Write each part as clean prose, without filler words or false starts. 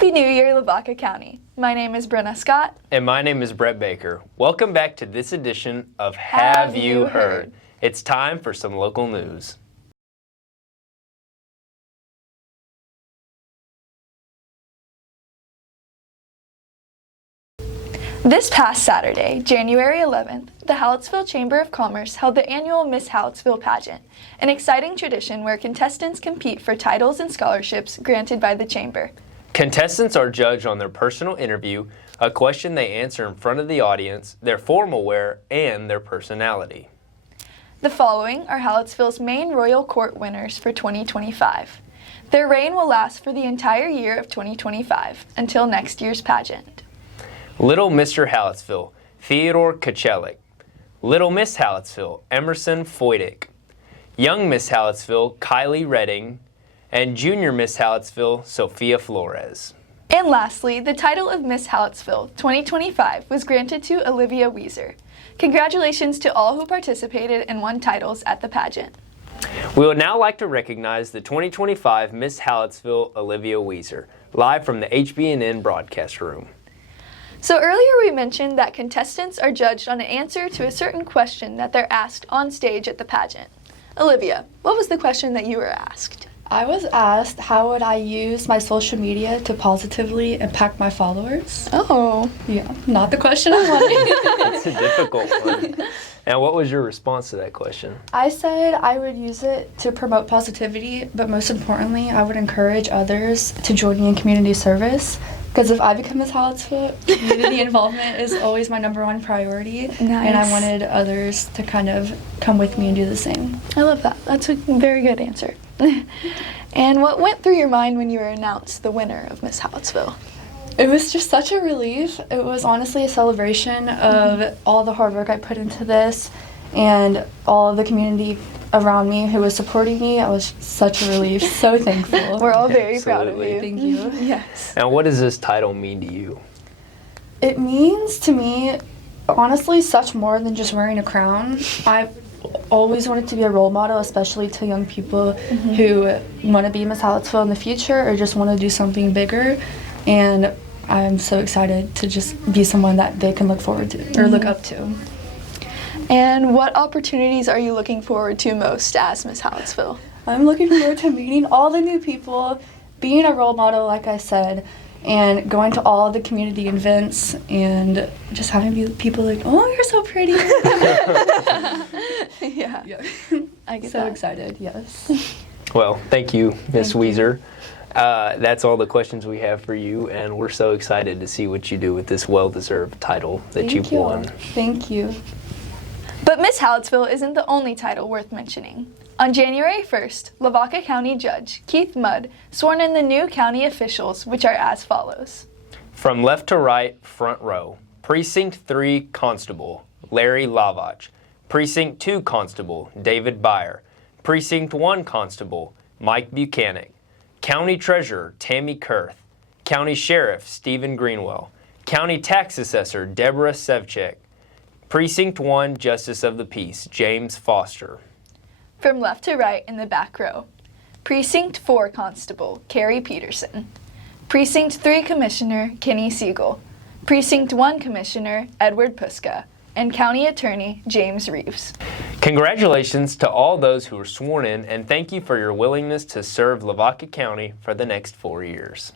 Happy New Year, Lavaca County. My name is Brenna Scott. And my name is Brett Baker. Welcome back to this edition of Have You Heard? It's time for some local news. This past Saturday, January 11th, the Hallettsville Chamber of Commerce held the annual Miss Hallettsville pageant, an exciting tradition where contestants compete for titles and scholarships granted by the Chamber. Contestants are judged on their personal interview, a question they answer in front of the audience, their formal wear, and their personality. The following are Hallettsville's main Royal Court winners for 2025. Their reign will last for the entire year of 2025 until next year's pageant. Little Mr. Hallettsville, Theodore Kachelik. Little Miss Hallettsville, Emerson Foydick. Young Miss Hallettsville, Kylie Redding. And Junior Miss Hallettsville, Sophia Flores. And lastly, the title of Miss Hallettsville 2025 was granted to Olivia Weezer. Congratulations to all who participated and won titles at the pageant. We would now like to recognize the 2025 Miss Hallettsville, Olivia Weezer, live from the HBNN broadcast room. So earlier we mentioned that contestants are judged on an answer to a certain question that they're asked on stage at the pageant. Olivia, what was the question that you were asked? I was asked how would I use my social media to positively impact my followers. Oh. Yeah, not the question I wanted. It's a difficult one. And what was your response to that question? I said I would use it to promote positivity, but most importantly, I would encourage others to join me in community service. Because if I become Miss Hallettsville, community involvement is always my number one priority. Nice. And I wanted others to kind of come with me and do the same. I love that. That's a very good answer. And what went through your mind when you were announced the winner of Miss Hallettsville? It was just such a relief. It was honestly a celebration of all the hard work I put into this and all of the community around me who was supporting me. I was such a relief. So thankful. We're all very Absolutely. proud of you. Thank you. Yes. And what does this title mean to you? It means to me, honestly, such more than just wearing a crown. I've always wanted to be a role model, especially to young people who want to be Miss Hallettsville in the future or just want to do something bigger. And I'm so excited to just be someone that they can look forward to or look up to. And what opportunities are you looking forward to most as Miss Hallettsville? I'm looking forward to meeting all the new people, being a role model, like I said, and going to all the community events and just having people like, oh, you're so pretty. Yeah. I get So that. excited, yes. Well, thank you, Miss Thank you. Weezer. That's all the questions we have for you, and we're so excited to see what you do with this well-deserved title that you've won. Thank you. But Miss Hallettsville isn't the only title worth mentioning. On January 1st, Lavaca County Judge Keith Mudd sworn in the new county officials, which are as follows. From left to right, front row. Precinct 3 Constable, Larry Lavach. Precinct 2 Constable, David Byer. Precinct 1 Constable, Mike Buchanan. County Treasurer, Tammy Kurth. County Sheriff, Stephen Greenwell. County Tax Assessor, Deborah Sevchek. Precinct 1 Justice of the Peace, James Foster. From left to right in the back row. Precinct 4 Constable, Carrie Peterson. Precinct 3 Commissioner, Kenny Siegel. Precinct 1 Commissioner, Edward Puska. And County Attorney, James Reeves. Congratulations to all those who were sworn in, and thank you for your willingness to serve Lavaca County for the next 4 years.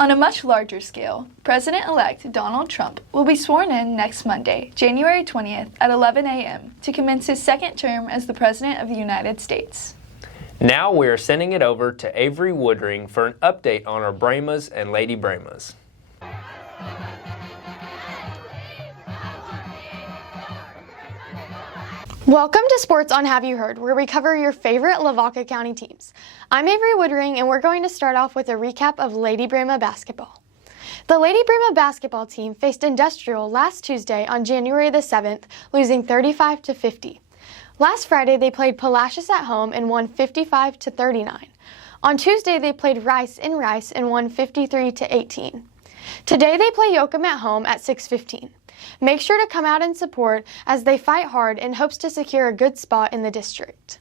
On a much larger scale, President-elect Donald Trump will be sworn in next Monday, January 20th at 11 a.m. to commence his second term as the President of the United States. Now we are sending it over to Avery Woodring for an update on our Brahmas and Lady Brahmas. Welcome to Sports on Have You Heard, where we cover your favorite Lavaca County teams. I'm Avery Woodring, and we're going to start off with a recap of Lady Brahma basketball. The Lady Brahma basketball team faced Industrial last Tuesday on January the 7th, losing 35-50. Last Friday, they played Palacios at home and won 55-39. On Tuesday, they played Rice in Rice and won 53-18. Today, they play Yoakum at home at 6:15. Make sure to come out and support as they fight hard in hopes to secure a good spot in the district.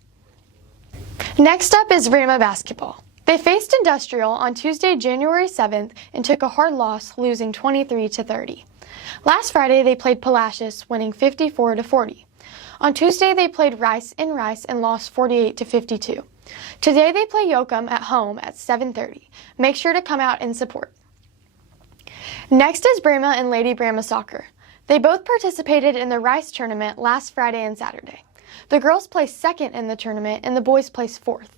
Next up is Brahma basketball. They faced Industrial on Tuesday, January 7th and took a hard loss, losing 23-30. Last Friday, they played Palacios, winning 54-40. On Tuesday, they played Rice in Rice and lost 48-52. Today, they play Yoakum at home at 7:30. Make sure to come out and support. Next is Brahma and Lady Brahma Soccer. They both participated in the Rice tournament last Friday and Saturday. The girls placed second in the tournament and the boys placed fourth.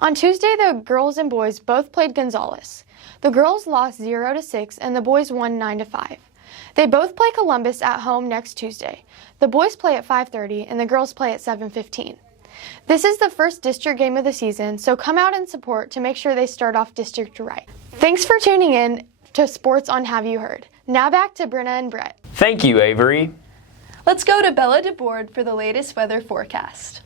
On Tuesday, the girls and boys both played Gonzales. The girls lost 0-6 and the boys won 9-5. They both play Columbus at home next Tuesday. The boys play at 5:30 and the girls play at 7:15. This is the first district game of the season, so come out and support to make sure they start off district right. Thanks for tuning in to Sports on Have You Heard. Now back to Brenna and Brett. Thank you, Avery. Let's go to Bella DeBoard for the latest weather forecast.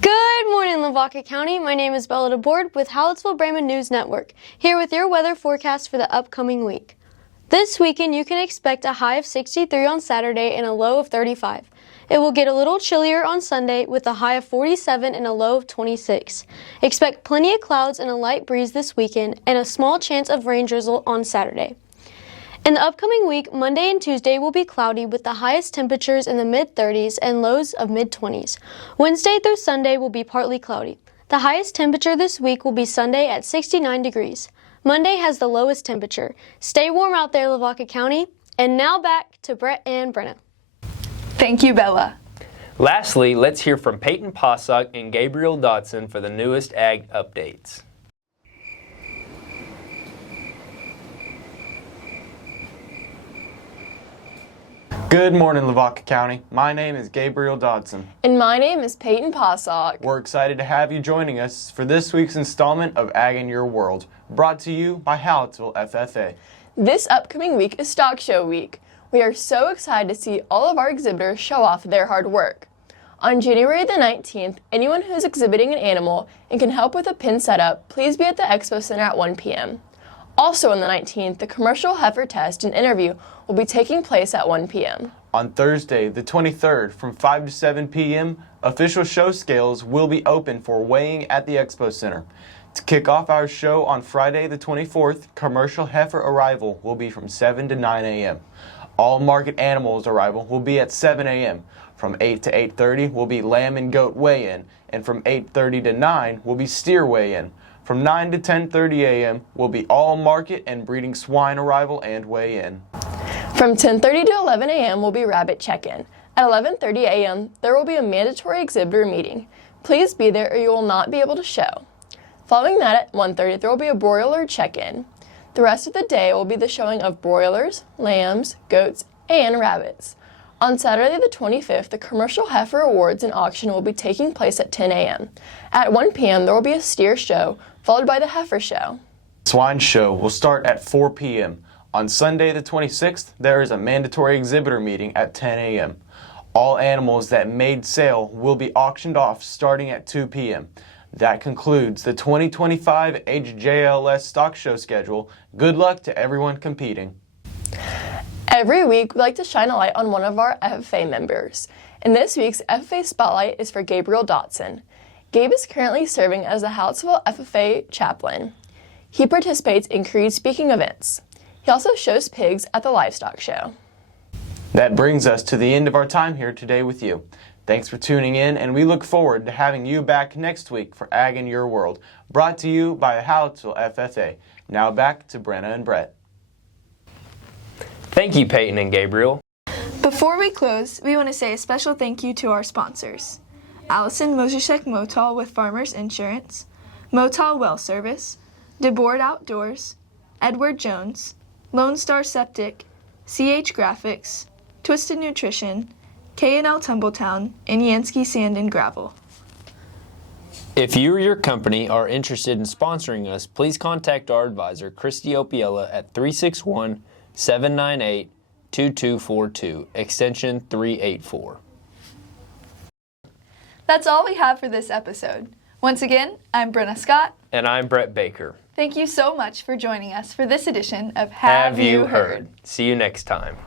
Good morning, Lavaca County. My name is Bella DeBoard with Hallettsville Bremen News Network, here with your weather forecast for the upcoming week. This weekend, you can expect a high of 63 on Saturday and a low of 35. It will get a little chillier on Sunday with a high of 47 and a low of 26. Expect plenty of clouds and a light breeze this weekend and a small chance of rain drizzle on Saturday. In the upcoming week, Monday and Tuesday will be cloudy with the highest temperatures in the mid-30s and lows of mid-20s. Wednesday through Sunday will be partly cloudy. The highest temperature this week will be Sunday at 69 degrees. Monday has the lowest temperature. Stay warm out there, Lavaca County. And now back to Brett and Brenna. Thank you, Bella. Lastly, let's hear from Peyton Possock and Gabriel Dodson for the newest Ag updates. Good morning, Lavaca County. My name is Gabriel Dodson. And my name is Peyton Possock. We're excited to have you joining us for this week's installment of Ag in Your World, brought to you by Hallettsville FFA. This upcoming week is Stock Show Week. We are so excited to see all of our exhibitors show off their hard work. On January the 19th, anyone who is exhibiting an animal and can help with a pen setup, please be at the Expo Center at 1 p.m. Also on the 19th, the commercial heifer test and interview will be taking place at 1 p.m. On Thursday, the 23rd, from 5 to 7 p.m., official show scales will be open for weighing at the Expo Center. To kick off our show on Friday, the 24th, commercial heifer arrival will be from 7 to 9 a.m. All market animals arrival will be at 7 a.m. From 8 to 8:30 will be lamb and goat weigh-in, and from 8:30 to 9 will be steer weigh-in. From 9 to 10:30 a.m. will be all market and breeding swine arrival and weigh-in. From 10:30 to 11 a.m. will be rabbit check-in. At 11:30 a.m., there will be a mandatory exhibitor meeting. Please be there or you will not be able to show. Following that, at 1:30, there will be a broiler check-in. The rest of the day will be the showing of broilers, lambs, goats, and rabbits. On Saturday the 25th, the Commercial Heifer Awards and auction will be taking place at 10 a.m. At 1 p.m., there will be a steer show, followed by the heifer show. Swine show will start at 4 p.m. On Sunday the 26th, there is a mandatory exhibitor meeting at 10 a.m. All animals that made sale will be auctioned off starting at 2 p.m. That concludes the 2025 HJLS Stock Show schedule. Good luck to everyone competing. Every week, we like to shine a light on one of our FFA members. And this week's FFA Spotlight is for Gabriel Dodson. Gabe is currently serving as the Hallettsville FFA chaplain. He participates in Creed speaking events. He also shows pigs at the livestock show. That brings us to the end of our time here today with you. Thanks for tuning in, and we look forward to having you back next week for Ag in Your World, brought to you by Hallettsville FFA. Now back to Brenna and Brett. Thank you, Peyton and Gabriel. Before we close, we want to say a special thank you to our sponsors. Allison Mojashek Motal with Farmers Insurance, Motal Well Service, DeBoard Outdoors, Edward Jones, Lone Star Septic, CH Graphics, Twisted Nutrition, K&L Tumbletown, and Yansky Sand and Gravel. If you or your company are interested in sponsoring us, please contact our advisor, Christy Opiella, at 361-798-2242, extension 384. That's all we have for this episode. Once again, I'm Brenna Scott. And I'm Brett Baker. Thank you so much for joining us for this edition of Have You Heard? See you next time.